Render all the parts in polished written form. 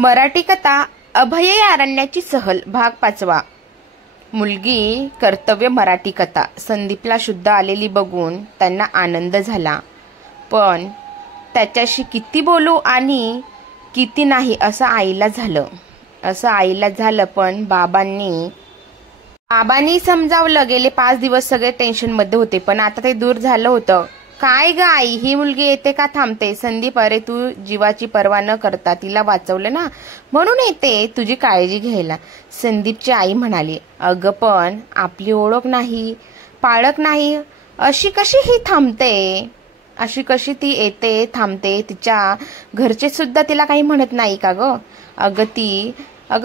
मराठी कथा अभयारण्याची सहल भाग 5. मुलगी कर्तव्य. मराठी कथा. संदीपला शुद्ध आलेली बघून त्यांना आनंद झाला, पण त्याच्याशी किती बोलू आणि किती नाही असं आईला झालं. पण बाबांनी समजावलं. गेले 5 दिवस सगळे टेन्शन मध्ये होते, पण आता ते दूर झालं होतं. काय ग आई, ही मुलगी येते का थांबते? संदीप, अरे तू जीवाची पर्वा न करता तिला वाचवलं ना, म्हणून येते तुझी काळजी घ्यायला. संदीपची आई म्हणाली, अगं पण आपली ओळख नाही, पाळक नाही, अशी कशी ही थांबते? अशी कशी ती येते थांबते? तिच्या घरचे सुद्धा तिला काही म्हणत नाही का ग? अगं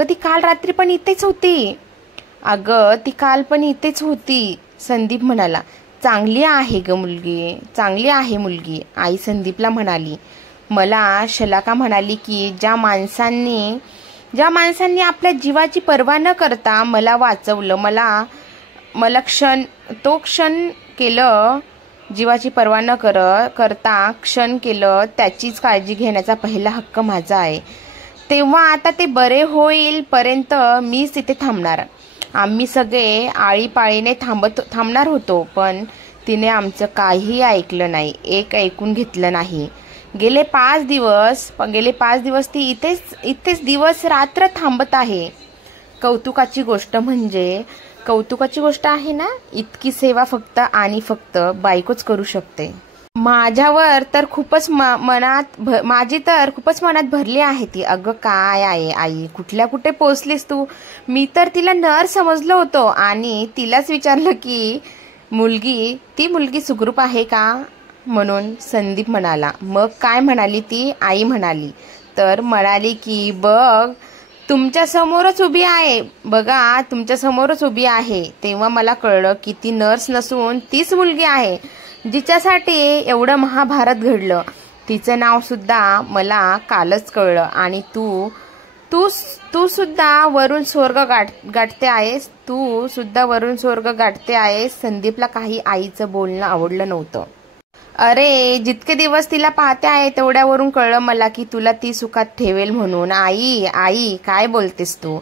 ती काल रात्री पण इथेच होती. संदीप म्हणाला, चांगली आहे मुलगी. आई संदीपला म्हणाली. मला शलाका म्हणाली की ज्या माणसांनी आपल्या जीवाची पर्वा न करता मला वाचवलं, मला क्षण केलं, जीवाची पर्वा न करता क्षण केलं, त्याचीच काळजी घेण्याचा पहिला हक्क माझा आहे. तेव्हा आता ते बरे होईल पर्यंत मीच इथे थांबणार. आम्ही सगळे आळीपाळीने थांबणार होतो, पण तिने आमचं काही ऐकलं नाही, ऐकून घेतलं नाही. गेले 5 दिवस ती इथेच दिवस रात्र थांबत आहे. कौतुकाची गोष्ट आहे ना. इतकी सेवा फक्त बायकोच करू शकते. माझी तर खूपच मनात भरली आहे ती. अगं काय आहे आई, कुठे पोचलीस तू? मी तर तिला नर समजलो होतो आणि तिलाच विचारलं की ती मुलगी सुखरूप आहे का म्हणून. संदीप म्हणाला. मग काय म्हणाली ती? आई म्हणाली की बघ तुमच्या समोरच उभी आहे. तेव्हा मला कळलं की ती नर्स नसून तीच मुलगी आहे जिच्यासाठी एवढं महाभारत घडलं. तिचं नाव सुद्धा मला कालच कळलं. आणि तू सुद्धा वरून स्वर्ग गाठते आहेस. संदीपला काही आईचं बोलणं आवडलं नव्हतं. अरे जितके दिवस तिला पाहते आहे तेवढ्यावरून कळलं मला की तुला ती सुखात ठेवेल म्हणून. आई काय बोलतेस तू?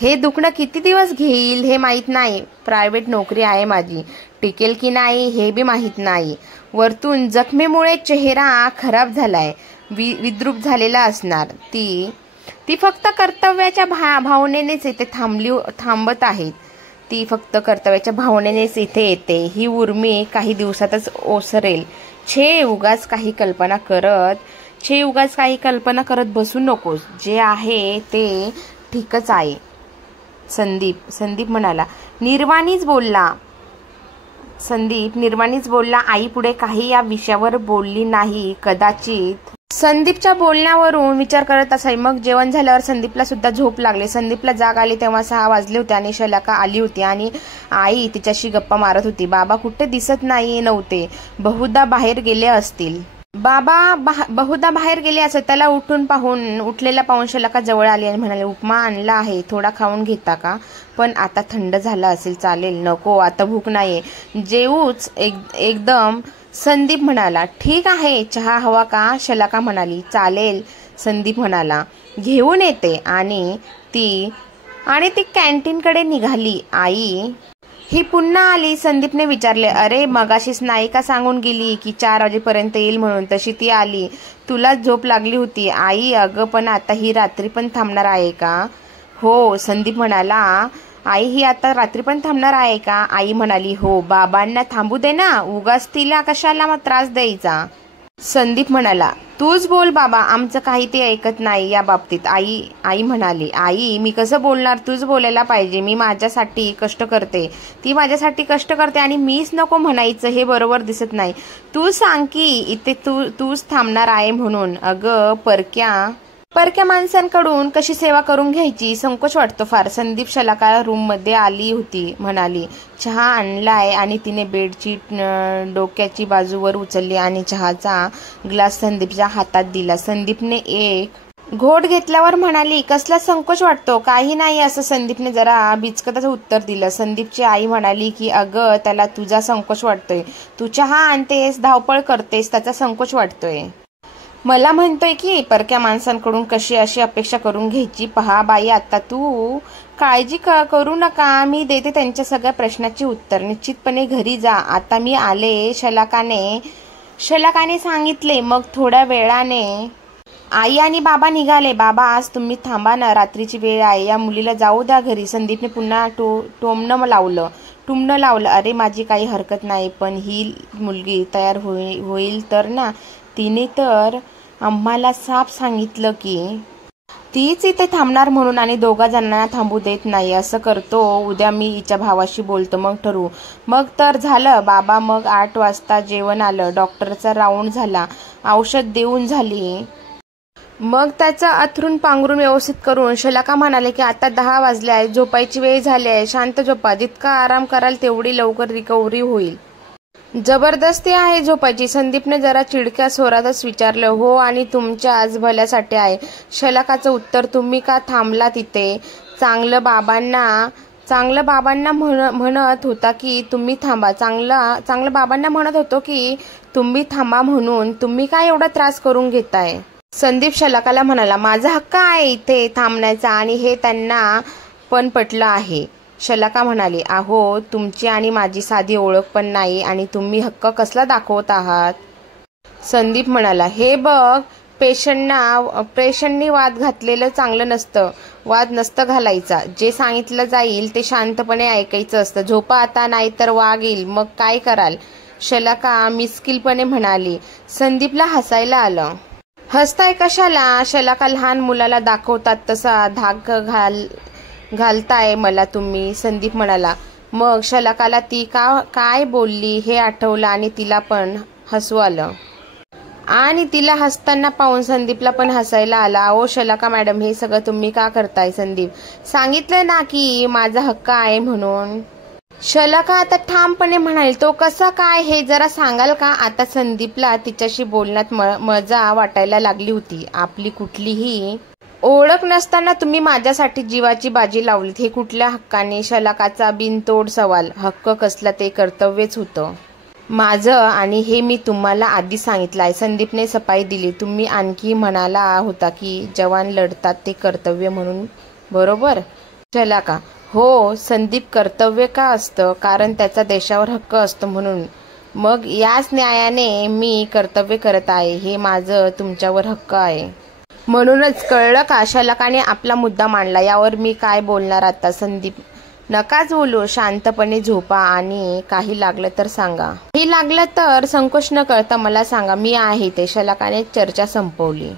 हे दुखणं किती दिवस घेईल हे माहित नाही. प्रायव्हेट नोकरी आहे माझी, टिकेल की नाही हे बी माहित नाही. वरतून जखमेमुळे चेहरा खराब झालाय, विद्रूप झालेला असणार. ती फक्त कर्तव्याच्या भावनेनेच इथे थांबत आहेत. ती फक्त कर्तव्याच्या भावनेनेच इथे येते. ही उर्मी काही दिवसातच ओसरेल. उगाच काही कल्पना करत बसू नकोस. जे आहे ते ठीकच आहे. संदीप म्हणाला. निर्वाणीच बोलला. आई पुढे काही या विषयावर बोलली नाही. कदाचित संदीपच्या बोलण्यावरून विचार करत असावी. मग जेवण झाल्यावर संदीपला सुद्धा झोप लागली. संदीपला जाग आली तेव्हा 6 वाजले होते आणि शलाका आली होती आणि आई तिच्याशी गप्पा मारत होती. बाबा कुठे दिसत नव्हते. बहुधा बाहेर गेले असतील. त्याला उठलेला पाहून शलाका जवळ आली आणि म्हणाले, उपमा आणला आहे, थोडा खाऊन घेता का? पण आता थंड झाला असेल. चालेल. नको, आता भूक नाहीये, जेवूच एकदम. संदीप म्हणाला. ठीक आहे, चहा हवा का? शलाका म्हणाली. चालेल. संदीप म्हणाला, घेऊन येते. आणि ती कॅन्टीनकडे निघाली. आई ही पुन्हा आली. संदीपने विचारले, अरे मगाशीच नाही का सांगून गेली की 4 वाजेपर्यंत येईल म्हणून? तशी ती आली. तुला झोप लागली होती. आई, अगं पण आता ही रात्री पण थांबणार आहे का? हो. संदीप म्हणाला. आई, ही आता रात्री पण थांबणार आहे का? आई म्हणाली, हो. बाबांना थांबू दे ना, उगाच तिला कशाला त्रास द्यायचा. संदीप म्हणाला, तूच बोल बाबा, आमचं काही ते ऐकत नाही या बाबतीत. आई म्हणाली, आई मी कसं बोलणार? तूच बोलायला पाहिजे. मी माझ्यासाठी कष्ट करते, ती माझ्यासाठी कष्ट करते आणि मीच नको म्हणायचं हे बरोबर दिसत नाही. तू सांग की इथे तूच थांबणार आहे म्हणून. अगं परक्या माणसांकडून कशी सेवा करून घ्यायची, संकोच वाटतो फार. संदीप शलाका रूम मध्ये आली होती. म्हणाली, चहा आणलाय. आणि तिने बेडची डोक्याची बाजूवर उचलली आणि चहाचा ग्लास संदीपच्या हातात दिला. संदीपने एक घोट घेतल्यावर म्हणाली, कसला संकोच वाटतो? काही नाही, असं संदीपने जरा बिचकतच उत्तर दिलं. संदीपची आई म्हणाली की अगं त्याला तुझा संकोच वाटतोय. तू चहा आणतेस, धावपळ करतेस, त्याचा संकोच वाटतोय. मला म्हणतोय की परक्या माणसांकडून कशी अशी अपेक्षा करून घ्यायची. पहा बाई, आता तू काळजी करू नका, मी देते त्यांच्या सगळ्या प्रश्नाची उत्तर. निश्चितपणे घरी जा, आता मी आले. शलाकाने सांगितले. मग थोड्या वेळाने आई आणि बाबा निघाले. बाबा, आज तुम्ही थांबा ना, रात्रीची वेळ आहे, या मुलीला जाऊ द्या घरी. संदीपने पुन्हा टुमणं लावलं. अरे माझी काही हरकत नाही, पण ही मुलगी तयार होईल तर ना. तिने तर आम्हाला साफ सांगितलं की तीच इथे थांबणार म्हणून आणि दोघा जणांना थांबू देत नाही. असं करतो, उद्या मी हिच्या भावाशी बोलतो, मग ठरवू. मग तर झालं बाबा. मग 8 वाजता जेवण आलं. डॉक्टरचा राऊंड झाला, औषध देऊन झाली. मग त्याचं अथरून पांघरून व्यवस्थित करून शलाका म्हणाले की आता 10 वाजले आहे, झोपायची वेळ झाली आहे, शांत झोपा. जितका आराम कराल तेवढी लवकर रिकव्हरी होईल. जबरदस्ती आहे झोपायची. संदीपने जरा चिडक्या स्वरातच विचारलं. हो, आणि तुमच्या आज भल्यासाठी आहे. शलाकाचं उत्तर. तुम्ही का थांबला तिथे? चांगलं बाबांना म्हणत होता की तुम्ही थांबा. चांगलं बाबांना म्हणत होतो की तुम्ही थांबा म्हणून. तुम्ही काय एवढा त्रास करून घेताय? संदीप शलाकाला म्हणाला, माझा हक्क आहे इथे थांबण्याचा आणि हे त्यांना पण पटलं आहे. शलाका म्हणाली, अहो तुमची आणि माझी साधी ओळख पण नाही आणि तुम्ही हक्क कसला दाखवत आहात? संदीप म्हणाला, हे बघ, पेशंटनी वाद घातलेलं चांगलं नसतं. वाद नसतं घालायचा. जे सांगितलं जाईल ते शांतपणे ऐकायचं असतं. झोपा आता, नाही तर वाघ येईल. मग काय कराल? शलाका मिस्किलपणे म्हणाली. संदीपला हसायला आलं. हसताय कशाला? शलाका लहान मुलाला दाखवतात तसा धाक घालताय मला तुम्ही. संदीप म्हणाला. मग शलाकाला ती काय बोलली हे आठवलं आणि तिला पण हसू आलं. आणि तिला हसताना पाहून संदीपला पण हसायला आला. अहो शलाका मॅडम, हे सगळं तुम्ही का करताय? संदीप, सांगितलं ना की माझा हक्क आहे म्हणून. शलाका आता ठामपणे म्हणाली. तो कसा काय हे जरा सांगाल का? आता संदीपला तिच्याशी बोलण्यात मजा वाटायला लागली होती. आपली कुठलीही ओळख नसताना तुम्ही माझ्यासाठी जीवाची बाजी लावलीत, हे कुठल्या हक्काने? शलाकाचा बिनतोड सवाल. हक्क कसला? ते कर्तव्यच होतं माझं आणि हे मी तुम्हाला आधी सांगितलं आहे. संदीपने सफाई दिली. तुम्ही आणखी म्हणाला होता की जवान लढतात ते कर्तव्य म्हणून, बरोबर? शलाका, हो. संदीप, कर्तव्य का असतं? कारण त्याचा देशावर हक्क असतो म्हणून. मग याच न्यायाने मी कर्तव्य करत आहे. हे माझं तुमच्यावर हक्क आहे म्हणूनच, कळलं का? शलाकाने आपला मुद्दा मांडला. यावर मी काय बोलणार आता? संदीप, नकाच बोलू, शांतपणे झोपा आणि काही लागलं तर सांगा. काही लागलं तर संकोच न करता मला सांगा, मी आहे ते. शलाकाने चर्चा संपवली.